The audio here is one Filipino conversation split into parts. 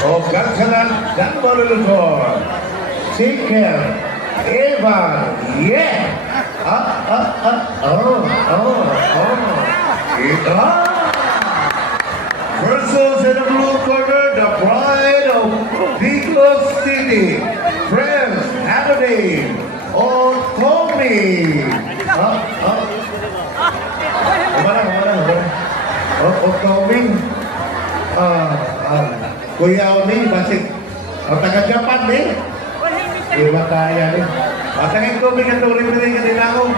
O Gansalan dan Malulutor. Siker, Evan, yeah! Ito. Versus in the blue corner, the pride of Biglos City, Friends, Anthony, o Tommy. Kumana. O Tommy. Kuya Oni, basik. O taga-Japan ni. Iba kaya ni. Tangin Tommy ka ito rin kanina ako.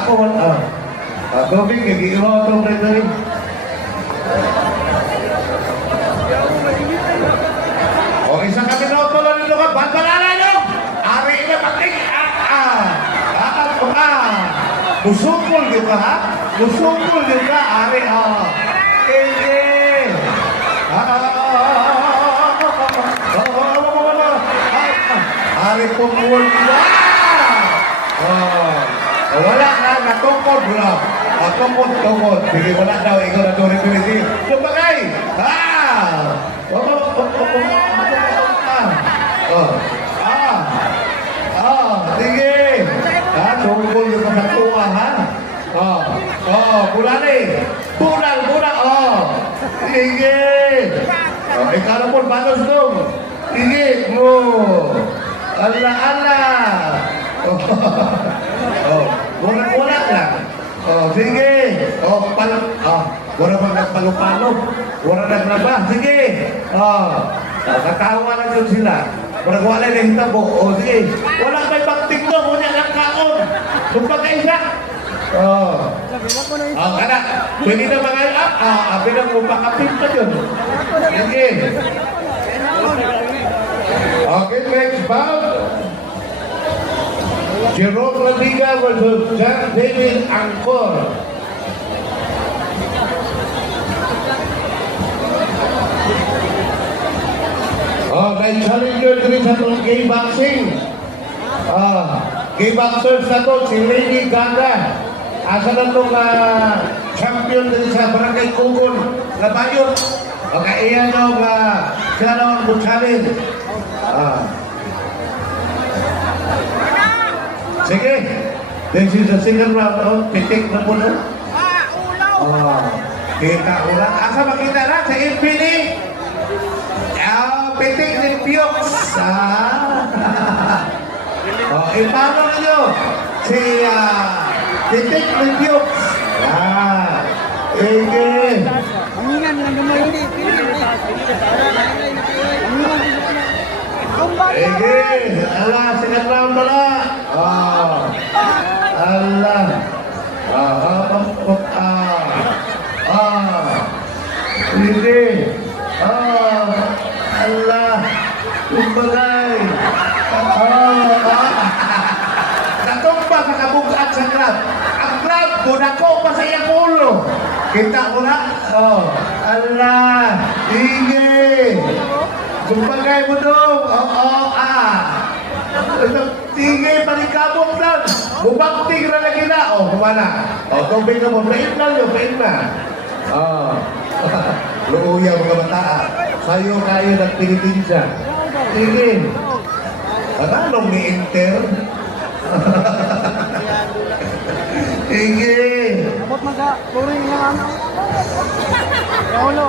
Ako, Tommy, kag-iwa ito rin. O isa kami na ito lang nito ka. Bantalalay nyo! Ari ina patik! Musungkol yun ka ha? Musungkol yun ka, Ari Ari pumul wala na, natungkod bro. Tungkod. Sige, wala daw. Ikaw na turin. Lumbagay! Sige! Tungkol yung kapatuwa, ha? Bulali! Bunal! Sige! Ikaw na po, balos dong! Sige! Ala! Wala lang. Sige. Wala bang nagpalo-palo? Wala naglaba. Sige. Katawa na yun sila. Wala na hitabo. Sige. Wala may pagting doon. Wala lang kaon. Sumpag ka isa. Kada. Pwede na mga abi na upakapin pa yun. Sige. Okay, next bout. Jerome Ladiga versus John David Angkor. Nai-challenger din sa itong gay boxing. Gay boxers na ito, si Lady Gaga. Asa na itong champion din sa Barangay Kugon na Bayot. Iyan yung sila naman mag-challenge. Sige. This is the second round. Pitik na po na. Kita ulang. Asa makita na sa Infinity? Pitik ni Pioks. Ipano ninyo si Pitik ni Pioks. Sige. Sige. Ala, second round na na. Allah. Hindi. Allah. Kumbagay. Natumpa sa kabugaan sa grab. Ang grab, bunako pa sa iyang ulo. Kita ko na. Allah. Sige. Kumbagay mo dong. Sige, panikabot lang. Bubakting na lagi na. Kumana. Tubig na mo. Pain na. Luuya mga bataan. Sayo kayo ng Pilipinsya. Sige. Anong ni-enter? Sige. Abot mag-flooring lang ano.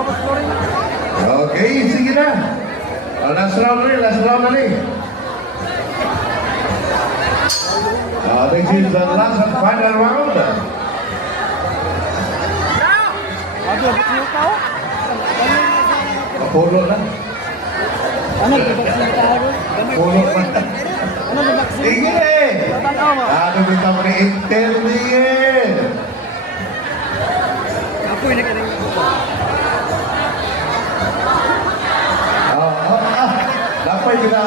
Abot flooring. Okay, sige na. Last round na rin. This is the last and final round. Pulo na. Ano ba? Pulo na. Sige eh. Ano kita mo ni internet? Ako yung nagkaroon. Dapat kita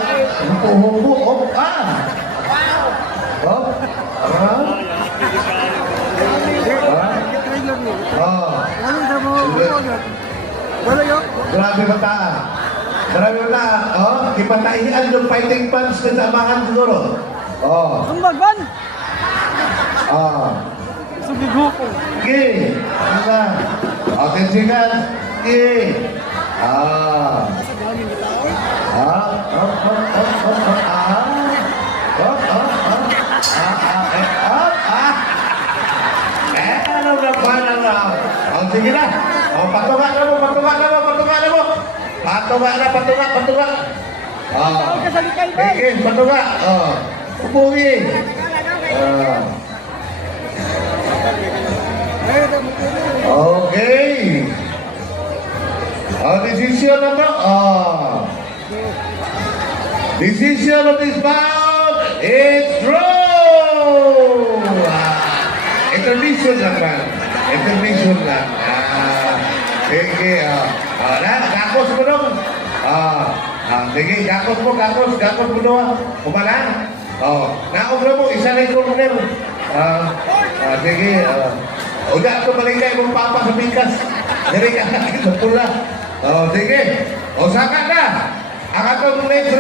hubo. Grabe bataan. Ipataihan yung fighting punch na samahan siguro. Sumbagan! Subigo ko. Sige. Attention ka. Sige. Ano naman ang sige na. Patunga na mo. Patunga. Tawag ka sa likay ba? Patunga. Umuwi. Okay. Decision number. Decision of this bout is draw. Intermission lang man. Intermission lang. Sige. Gakos mo dong. Sige, gakos mo doon. Kumalan. Naog na mo, isa na yung corner. Sige. Uda ito maligay mong papa sa bingkas. Dari ka sa pula. Sige. Saka na. Ang atong next